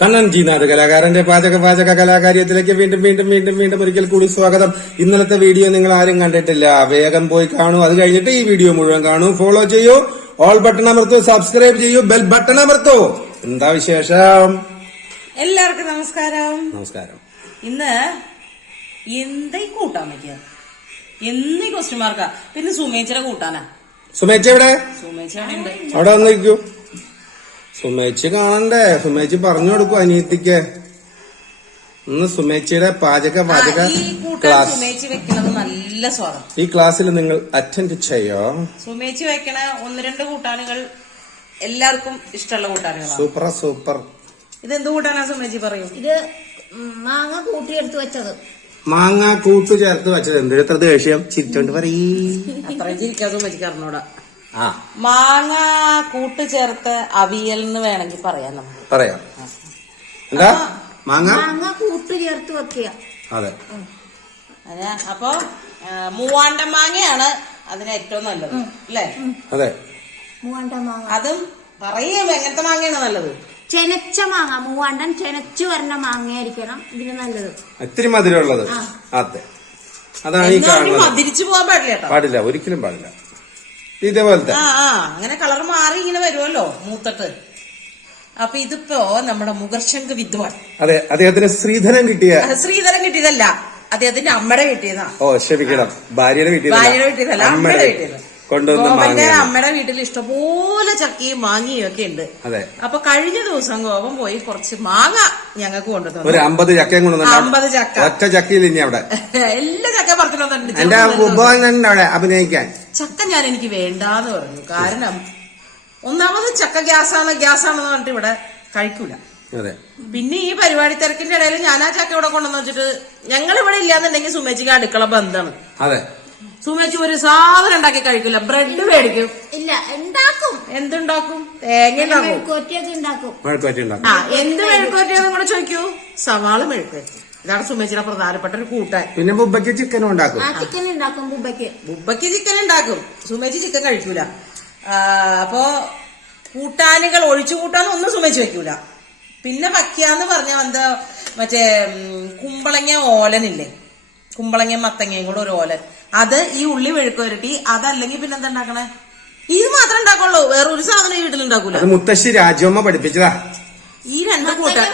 Kannan G നാട് കലാകാരന്റെ പാചക കലാകാര്യത്തിലേക്ക് വീണ്ടും ഒരിക്കൽ കൂടി സ്വാഗതം. ഇന്നലത്തെ വീഡിയോ നിങ്ങൾ ആരും കണ്ടിട്ടില്ല, വേഗം പോയി കാണൂ. അത് കഴിഞ്ഞിട്ട് ഈ വീഡിയോ മുഴുവൻ കാണൂ. ഫോളോ ചെയ്യൂ, ഓൾ ബട്ടൺ അമർത്തൂ, സബ്സ്ക്രൈബ് ചെയ്യൂ, ബെൽ ബട്ടൺ അമർത്തൂ. എന്താ വിശേഷം? എല്ലാവർക്കും നമസ്കാരം. നമസ്കാരം. ഇന്ന് എന്തായി കൂട്ടാൻ പറ്റിയ എന്നീ ക്വസ്റ്റ്യൻ മാർക്കാ. പിന്നെ സുമേച്ചിയുടെ കൂട്ടാനാ. സുമേച്ചി എവിടെ? സുമേച്ചി അവിടെ ഉണ്ട്. അവിടെ വന്നിരിക്കൂ. സുമേച്ചി കാണണ്ടേ? സുമേച്ചി പറഞ്ഞു കൊടുക്കൂ അനിയത്തിക്ക്. ഇന്ന് സുമേച്ചിയുടെ പാചക ക്ലാസ്. സുമേച്ചി വെക്കണത് നല്ല സ്വാദം. ഈ ക്ലാസ്സിൽ നിങ്ങൾ അറ്റൻഡ് ചെയ്യോ? സുമേച്ചി വെക്കണ 1-2 കൂട്ടാനുകൾ എല്ലാവർക്കും ഇഷ്ടമുള്ള കൂട്ടാനുകളാണ്. സൂപ്പർ. ഇതെന്ത് കൂട്ടാനാ സുമേച്ചി പറയൂ? ഇത് മാങ്ങ കൂട്ടിയെടുത്ത് വെച്ചത്. മാങ്ങ കൂട്ടു ചേർത്ത് വെച്ചത്. എന്തൊരു എത്ര ദേഷ്യം! ചിരിച്ചോണ്ട് പറയീ. അത്രയും ചിരിക്കാൻ സുമേച്ചിക്ക് അറിഞ്ഞൂടാ. മാങ്ങ കൂട്ട് ചേർത്ത് അവിയൽ എന്ന് വേണമെങ്കിൽ പറയാം. നമുക്ക് പറയാം. എന്താ മാങ്ങ കൂട്ട് ചേർത്ത് വെക്കുക. അതെ. അപ്പൊ മൂവാണ്ട മാങ്ങയാണ് അതിന് ഏറ്റവും നല്ലത് അല്ലേ? അതെ, മൂവാണ്ട മാങ്ങ. അതും പറയുക എങ്ങനത്തെ മാങ്ങയാണ് നല്ലത്? ചെനച്ച മാങ്ങ. മൂവാണ്ടൻ ചെനച്ചു വരുന്ന മാങ്ങയായിരിക്കണം ഇതിന് നല്ലത്. ഇത്തിരി മധുരമുള്ളത്. അതെ, അതാണ് ഈ കാണുന്നത്. മധുരിച്ചു പോകാൻ പാടില്ല കേട്ടോ. പാടില്ല, ഒരിക്കലും പാടില്ല. ഇതേപോലത്തെ അങ്ങനെ കളർ മാറി ഇങ്ങനെ വരുമല്ലോ മൂത്തട്ട്. അപ്പൊ ഇതിപ്പോ നമ്മുടെ മുഖർശങ്ക് വിദ്വാൻ. അതെ, അദ്ദേഹത്തിന് ശ്രീധരൻ കിട്ടിയതല്ല, അദ്ദേഹത്തിന്റെ അമ്മയുടെ കിട്ടിയതാ. ഓ ക്ഷമിക്കണം, ഭാര്യയുടെ കിട്ടിയതല്ല, അമ്മയുടെ കിട്ടിയത്. ഗോപന്റെ അമ്മയുടെ വീട്ടിൽ ഇഷ്ടംപോലെ ചക്കയും മാങ്ങയും ഒക്കെ ഉണ്ട്. അതെ. അപ്പൊ കഴിഞ്ഞ ദിവസം ഗോപൻ പോയി കുറച്ച് മാങ്ങ ഞങ്ങൾക്ക് കൊണ്ടുതന്നു. ഒരു 50 ചക്കയും കൊണ്ടുവന്നു. 50 ചക്ക. ഒറ്റ ചക്കയിൽ ഇനി അവിടെ എല്ലാ ചക്ക പറിച്ചിട്ടുണ്ട്. അവിടെ അഭിനയിക്കാൻ ചക്ക ഞാൻ എനിക്ക് വേണ്ടാന്ന് പറഞ്ഞു. കാരണം ഒന്നാമത് ചക്ക ഗ്യാസാണെന്ന് പറഞ്ഞിട്ട് ഇവിടെ കഴിക്കൂല. അതെ. പിന്നെ ഈ പരിപാടി തിരക്കിന്റെ ഇടയിൽ ഞാൻ ആ ചക്ക ഇവിടെ കൊണ്ടുവന്ന് വെച്ചിട്ട് ഞങ്ങൾ ഇവിടെ ഇല്ലാന്നുണ്ടെങ്കിൽ സുമേച്ചിക്ക് അടുക്കള ബന്ധാണ്. അതെ. സുമേച്ചി ഒരു സാധനം ഉണ്ടാക്കി കഴിക്കില്ല. ബ്രെഡ് മേടിക്കും. ഇല്ല, ഉണ്ടാക്കും. എന്തുണ്ടാക്കും? തേങ്ങ ഉണ്ടാക്കും. എന്ത് മെഴുക്കുവരട്ടിയാന്ന് കൂടെ ചോദിക്കൂ. സവാള മെഴുക്കുവരട്ടി. ഇതാണ് സുമേച്ചിയുടെ പ്രധാനപ്പെട്ട ഒരു കൂട്ടാൻ. പിന്നെ ബുബയ്ക്ക് ചിക്കനും ഉണ്ടാക്കും. ചിക്കൻ ഉണ്ടാക്കും. ബുബയ്ക്ക് ചിക്കൻ ഉണ്ടാക്കും. സുമേച്ചി ചിക്കൻ കഴിക്കൂല. അപ്പൊ കൂട്ടാനുകൾ ഒഴിച്ചു കൂട്ടാനൊന്നും സുമേച്ചി വെക്കൂല. പിന്നെ വയ്ക്കാന്ന് പറഞ്ഞ എന്താ മറ്റേ കുമ്പളങ്ങ ഓലനില്ലേ, കുമ്പളങ്ങയും മത്തങ്ങയും കൂടെ ഒരു ഓലൻ, അത് ഈ ഉള്ളി മെഴുക്ക് വരട്ടി. അതല്ലെങ്കിൽ പിന്നെ എന്താ ഉണ്ടാക്കണേ? ഇത് മാത്രം ഉണ്ടാക്കുള്ളൂ, വേറെ ഒരു സാധനം ഈ വീട്ടിലുണ്ടാക്കൂല. മുത്തശ്ശി രാജമ്മ പഠിപ്പിച്ചതാ ഈ 2 കൂട്ടം.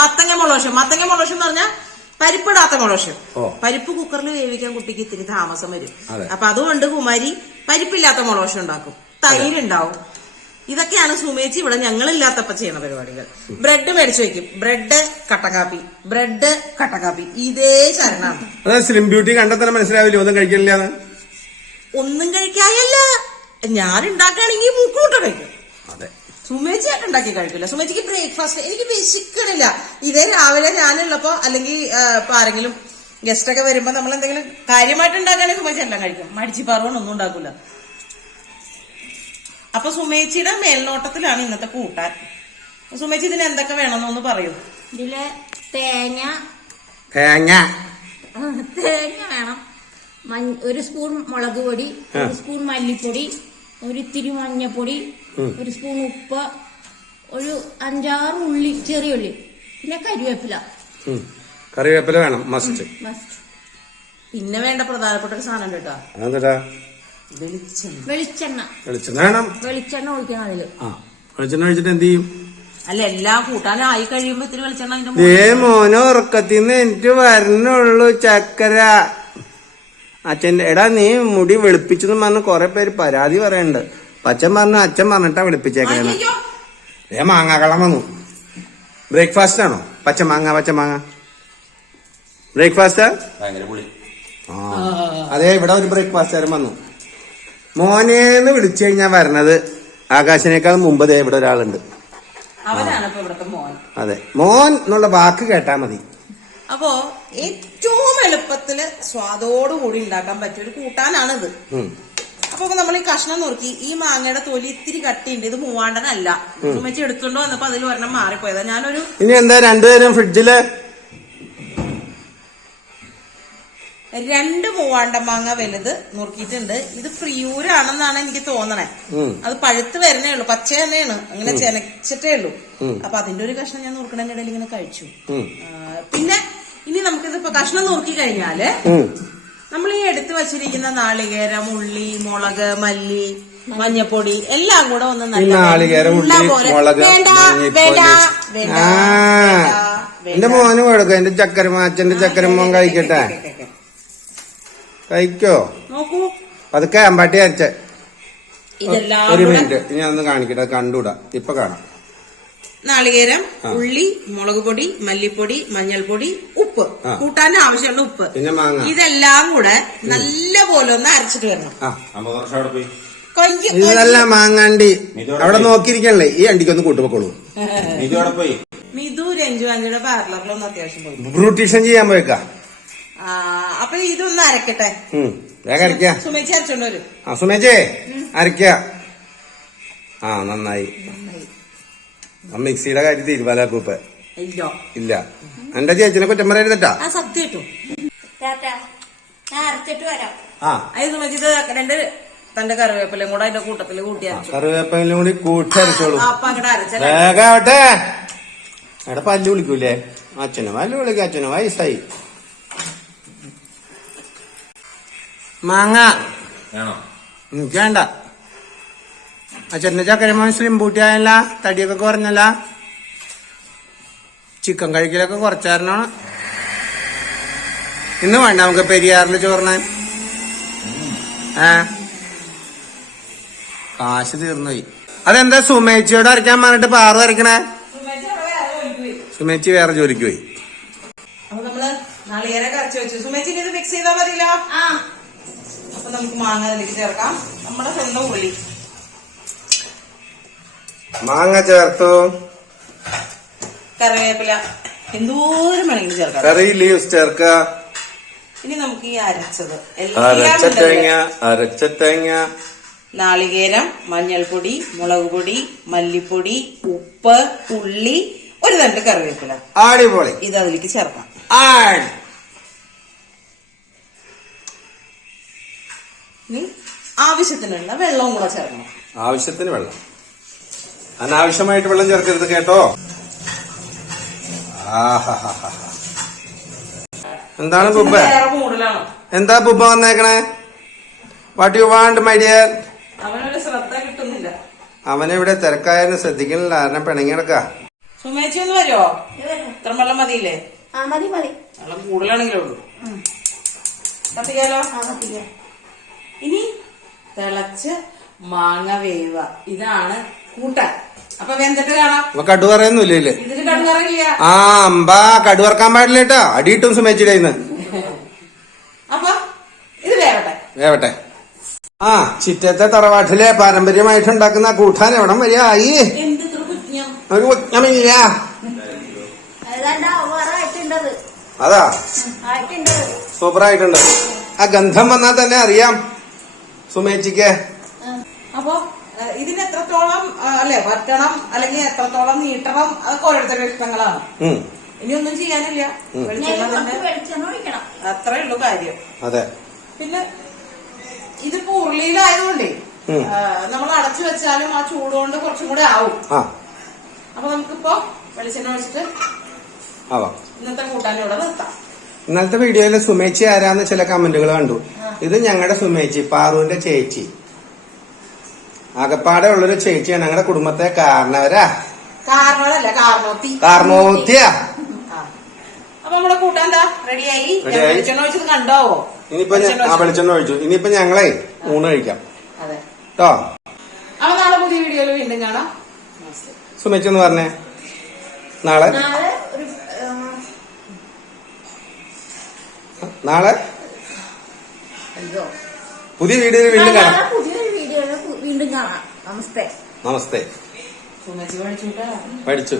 മത്തങ്ങ മുളോഷം എന്ന് പറഞ്ഞാൽ പരിപ്പിടാത്ത മുളോഷം. പരിപ്പ് കുക്കറിൽ വേവിക്കാൻ കുട്ടിക്ക് ഇത്തിരി താമസം വരും. അപ്പൊ അതുകൊണ്ട് കുമാരി പരിപ്പില്ലാത്ത മുളോഷം ഉണ്ടാക്കും. തൈരുണ്ടാവും. ഇതൊക്കെയാണ് സുമേച്ചി ഇവിടെ ഞങ്ങളില്ലാത്തപ്പോ ചെയ്യുന്ന പരിപാടികൾ. ബ്രെഡ് മേടിച്ചു വെക്കും. ബ്രെഡ് കട്ടക്കാപ്പി ഇതേ ശരണാണ്. സ്ലിം ബ്യൂട്ടി കണ്ടെത്താൻ മനസ്സിലാവില്ല. ഒന്നും കഴിക്കില്ല. ഒന്നും കഴിക്കാനല്ല, ഞാൻ ഉണ്ടാക്കുകയാണെങ്കിൽ മൂക്കൂട്ട കഴിക്കും. സുമേച്ചിയായിട്ട് ഉണ്ടാക്കി കഴിക്കില്ല. സുമേച്ചിക്ക് ബ്രേക്ക്ഫാസ്റ്റ് എനിക്ക് വിശക്കണില്ല. ഇതേ രാവിലെ ഞാനുള്ളപ്പോ അല്ലെങ്കിൽ ഇപ്പൊ ആരെങ്കിലും ഗസ്റ്റ് ഒക്കെ വരുമ്പോ നമ്മൾ എന്തെങ്കിലും കാര്യമായിട്ട് ഉണ്ടാക്കുകയാണെങ്കിൽ സുമേച്ചി എല്ലാം കഴിക്കും. മടിച്ചു പറവണൊന്നും ഉണ്ടാക്കൂല. അപ്പൊ സുമേച്ചിയുടെ മേൽനോട്ടത്തിലാണ് ഇന്നത്തെ കൂട്ടാൻ. സുമേച്ചി ഇതിന് എന്തൊക്കെ വേണമെന്നൊന്ന് പറയൂ. ഇതില് തേങ്ങ വേണം. 1 സ്പൂൺ മുളക് പൊടി, 1 സ്പൂൺ മല്ലിപ്പൊടി, ഒരു ഇത്തിരി മഞ്ഞപ്പൊടി, 1 സ്പൂൺ ഉപ്പ്, ഒരു 5-6 ഉള്ളി, ചെറിയ ഉള്ളി, പിന്നെ കറിവേപ്പില വേണം, മസ്റ്റ്. പിന്നെ വേണ്ട പ്രധാനപ്പെട്ട ഒരു സാധനം കേട്ടോ, വെളിച്ചെണ്ണ ഒഴിക്കണം. അതില് വെളിച്ചെണ്ണ ഒഴിച്ചിട്ട് എന്ത് ചെയ്യും? അല്ല, എല്ലാം കൂട്ടാനായി കഴിയുമ്പോ ഇത്തിരി വെളിച്ചെണ്ണ. മോനെ ഉറക്കത്തിന്ന് എനിക്ക് വരണുള്ളൂ ചക്കര. അച്ഛൻ്റെ എടാ നീ മുടി വെളുപ്പിച്ചെന്ന് പറഞ്ഞ് കൊറേ പേര് പരാതി പറയണ്ട്. അച്ഛൻ പറഞ്ഞിട്ടാ വെളുപ്പിച്ചേക്കണേ. മാങ്ങാക്കള്ളം വന്നു. ബ്രേക്ക്ഫാസ്റ്റ് ആണോ? പച്ചമാങ്ങ ബ്രേക്ക്ഫാസ്റ്റ്. അതെ, ഇവിടെ ഒരു ബ്രേക്ക്ഫാസ്റ്റ് വന്നു. മോനേന്ന് വിളിച്ചു കഴിഞ്ഞാൽ വരണത് ആകാശിനേക്കാൾ മുമ്പ് ഇവിടെ ഒരാളുണ്ട്. അതെ, മോൻ എന്നുള്ള വാക്ക് കേട്ടാ മതി. അപ്പോ ഏറ്റവും എളുപ്പത്തില് സ്വാദോടുകൂടി ഉണ്ടാക്കാൻ പറ്റിയ ഒരു കൂട്ടാനാണിത്. അപ്പൊ നമ്മൾ ഈ കഷ്ണം നോക്കി, ഈ മാങ്ങയുടെ തൊലി ഇത്തിരി കട്ടിയുണ്ട്. ഇത് മൂവാണ്ടനല്ല. സുമേച്ചി എടുത്തോണ്ട് വന്നപ്പോ അതിൽ ഒരെണ്ണം മാറിപ്പോയതാ. ഞാനൊരു ഇനി എന്താ 2 നേരം ഫ്രിഡ്ജില് 2 മൂവാണ്ടൻ മാങ്ങ വലുത് നുറുക്കിയിട്ടുണ്ട്. ഇത് ഫ്രിയൂരാണെന്നാണ് എനിക്ക് തോന്നണേ. അത് പഴുത്ത് വരുന്നേ ഉള്ളൂ, പച്ച തന്നെയാണ്, അങ്ങനെ ചെനച്ചിട്ടേ ഉള്ളൂ. അപ്പൊ അതിന്റെ ഒരു കഷ്ണം ഞാൻ നുറുക്കണതിന്റെ ഇടയിൽ ഇങ്ങനെ കഴിച്ചു. പിന്നെ ഇനി നമുക്കിതിപ്പോ കഷ്ണം നുറുക്കി കഴിഞ്ഞാല് നമ്മൾ ഈ എടുത്തു വച്ചിരിക്കുന്ന നാളികേരം, ഉള്ളി, മുളക്, മല്ലി, മഞ്ഞപ്പൊടി എല്ലാം കൂടെ ഒന്ന് എന്റെ മോന് കൊടുക്ക, എന്റെ അച്ഛന്റെ ചക്കരമോൻ കഴിക്കട്ടെ. കഴിക്കോ? നോക്കൂ, അതൊക്കെ അമ്പാട്ടി അരച്ച. ഇതെല്ലാം ഒരു മിനിറ്റ് ഞാൻ ഒന്ന് കാണിക്കട്ടെ, കണ്ടൂടാ, ഇപ്പൊ കാണാം. നാളികേരം, ഉള്ളി, മുളക് പൊടി, മല്ലിപ്പൊടി, മഞ്ഞൾപ്പൊടി, ഉപ്പ്, കൂട്ടാൻ ആവശ്യമുള്ള ഉപ്പ്, പിന്നെ മാങ്ങ, ഇതെല്ലാം കൂടെ നല്ല പോലെ ഒന്ന് അരച്ചിട്ട് വരണം. ഇതല്ല മാങ്ങാണ്ടി അവിടെ നോക്കിയിരിക്കണല്ലേ, ഈ അണ്ടിക്കൊന്ന് കൂട്ടുപോക്കോളൂ. മിതു രഞ്ജു ആന്റിയുടെ പാർലറിലൊന്ന് അത്യാവശ്യം പോയി ബ്യൂട്ടീഷ്യൻ ചെയ്യാൻ പോയേക്കാ. അപ്പൊ ഇതൊന്ന് അരക്കട്ടെ. വേഗം അരക്ക. സുമേച്ചി അരച്ചോണ്ട് വരും. സുമേച്ചേ അരക്ക. നന്നായി. മിക്സിയുടെ കാര്യം തീരുമാനാക്കൂപ്പ ഇല്ല. എന്റെ ചേച്ചിനെ കുറ്റം പറയരുതട്ടാ. സത്യം കേട്ടോ. അരച്ചിട്ട് വരാം. സുമേച്ചി രണ്ട് തന്റെ കറിവേപ്പിലും കൂടെ അതിന്റെ കൂട്ടത്തില് കൂട്ടി അരച്ചു. കറിവേപ്പിലും കൂടി കൂട്ടരച്ചോളൂ. അപ്പൊ അങ്ങോട്ട് അരച്ച വേഗാവട്ടെ. എവിടെ പല്ല് വിളിക്കൂലേ? അച്ഛനും പല്ല് വിളിക്കും, അച്ഛനും വയസ്സായി. മാങ്ങ എനിക്ക് വേണ്ട. അച്ഛന്റെ ചക്കരമോൻ സ്ലിം ബൂട്ടിയായല്ല, തടിയൊക്കെ കുറഞ്ഞല്ല, ചിക്കൻ കഴിക്കലൊക്കെ കുറച്ചായിരുന്നാണ്. ഇന്ന് വേണ്ട നമുക്ക് പെരിയാറിൽ ചോറിനാൻ. കാശ് തീർന്നുപോയി. അതെന്താ സുമേച്ചിയോട് അരയ്ക്കാൻ പറഞ്ഞിട്ട് പാറു അരക്കണേ? സുമേച്ചി വേറെ ജോലിക്ക് പോയി. അപ്പൊ നമ്മള് നാളികേരൊക്കെ അരച്ചു വെച്ചു. സുമേച്ചി ഇത് മിക്സ് ചെയ്താൽ മതിയല്ലോ. അപ്പൊ നമുക്ക് മാങ്ങ അതിലേക്ക് ചേർക്കാം. നമ്മുടെ സ്വന്തം ഉള്ളി, മാങ്ങ ചേർത്തു, കറിവേപ്പില, എന്തോരം വേണമെങ്കിലും ചേർക്കാം. കറി ലീവ്സ് ചേർക്കുക. ഇനി നമുക്ക് ഈ അരച്ചത് അരച്ച തേങ്ങ, നാളികേരം, മഞ്ഞൾപ്പൊടി, മുളക് പൊടി, മല്ലിപ്പൊടി, ഉപ്പ്, ഉള്ളി, ഒരു തണ്ട് കറിവേപ്പില, അടിപൊളി. ഇത് അതിലേക്ക് ചേർക്കാം. ഇനി ആവശ്യത്തിനുള്ള വെള്ളവും കൂടെ ചേർക്കണം. ആവശ്യത്തിന് വെള്ളം, അനാവശ്യമായിട്ട് വെള്ളം ചേർക്കരുത് കേട്ടോ. എന്താണ് ബുബ? എന്താ ബുബ വന്നേക്കണേ? What you want my dear? അവനൊരു ശ്രദ്ധ കിട്ടുന്നില്ല. അവനെവിടെ തിരക്കായെന്ന് ശ്രദ്ധിക്കണില്ല, കാരണം പിണങ്ങി കിടക്കാ. സുമേച്ചി ഒന്ന് വരുമോ? ഇത്ര വെള്ളം മതിയില്ലേ? മതി മതി, വെള്ളം കൂടുതലാണെങ്കിലേ ഉള്ളൂ. കത്തിക്കാലോ? ഇനി തിളച്ച് മാങ്ങ വേവ, ഇതാണ് കൂട്ടാൻ. അപ്പൊ വെന്തിട്ട് കാണാം. കടു പറയുന്നില്ലേ? ഇതിന് കടുകറിയില്ല. അമ്പാ കടു വറക്കാൻ പാടില്ല കേട്ടോ, അടിയിട്ടും സുമേച്ചിയുടെ ഇന്ന്. അപ്പൊ ഇത് വേവട്ടെ. വേവട്ടെ. ചിറ്റത്തെ തറവാട്ടിലെ പാരമ്പര്യമായിട്ട് ഉണ്ടാക്കുന്ന കൂട്ടാൻ എവിടം വരെ ആയി? ഒരു കുഞ്ഞമില്ല. അതാ സൂപ്പറായിട്ടുണ്ട്. ആ ഗന്ധം വന്നാൽ തന്നെ അറിയാം സുമേച്ചിക്ക്. അപ്പൊ ഇതിന് എത്രത്തോളം വറ്റണം അല്ലെങ്കിൽ എത്രത്തോളം നീട്ടണം, അതൊക്കെ ഓരോരുത്തരുടെ ഇഷ്ടങ്ങളാണ്. ഇനി ഒന്നും ചെയ്യാനില്ല, വെളിച്ചെണ്ണ ഒഴിക്കണം, അത്രേ ഉള്ളൂ കാര്യം. അതെ. പിന്നെ ഇതിപ്പോ ഉരുളിയിലായതുകൊണ്ടേ നമ്മൾ അടച്ചു വെച്ചാലും ആ ചൂടുകൊണ്ട് കുറച്ചും കൂടെ ആവും. അപ്പൊ നമുക്കിപ്പോ വെളിച്ചെണ്ണ ഒഴിച്ചിട്ട് ഇന്നത്തെ കൂട്ടാനിവിടെ നിർത്താം. ഇന്നലത്തെ വീഡിയോയില് സുമേച്ചി ആരാന്ന് ചില കമന്റുകൾ കണ്ടു. ഇത് ഞങ്ങളുടെ സുമേച്ചി, പാറുവിന്റെ ചേച്ചി, ആകപ്പാടെ ഉള്ളൊരു ചേച്ചിയാണ്. ഞങ്ങളുടെ കുടുംബത്തെ കാരണവരാ. കാരണവരല്ല, കാരണോത്തിയാ. അപ്പൊ നമ്മുടെ കൂട്ടാൻ എന്താ റെഡിയായി. വെളിച്ചെണ്ണ ഒഴിച്ചത് കണ്ടാവോ? ഇനിയിപ്പോ വെളിച്ചെണ്ണ ഒഴിച്ചു. ഇനിയിപ്പോ ഞങ്ങളെ ഊണ് കഴിക്കാം കേട്ടോ. അപ്പൊ നാളെ പുതിയ വീഡിയോയിൽ വീണ്ടും കാണാം. സുമേച്ചി ഒന്ന് പറഞ്ഞേ. നാളെ പുതിയ വീഡിയോയിൽ വീണ്ടും കാണാം. വീണ്ടും കാണാം. നമസ്തേ. നമസ്തേ. സുമേച്ചി പഠിച്ചു.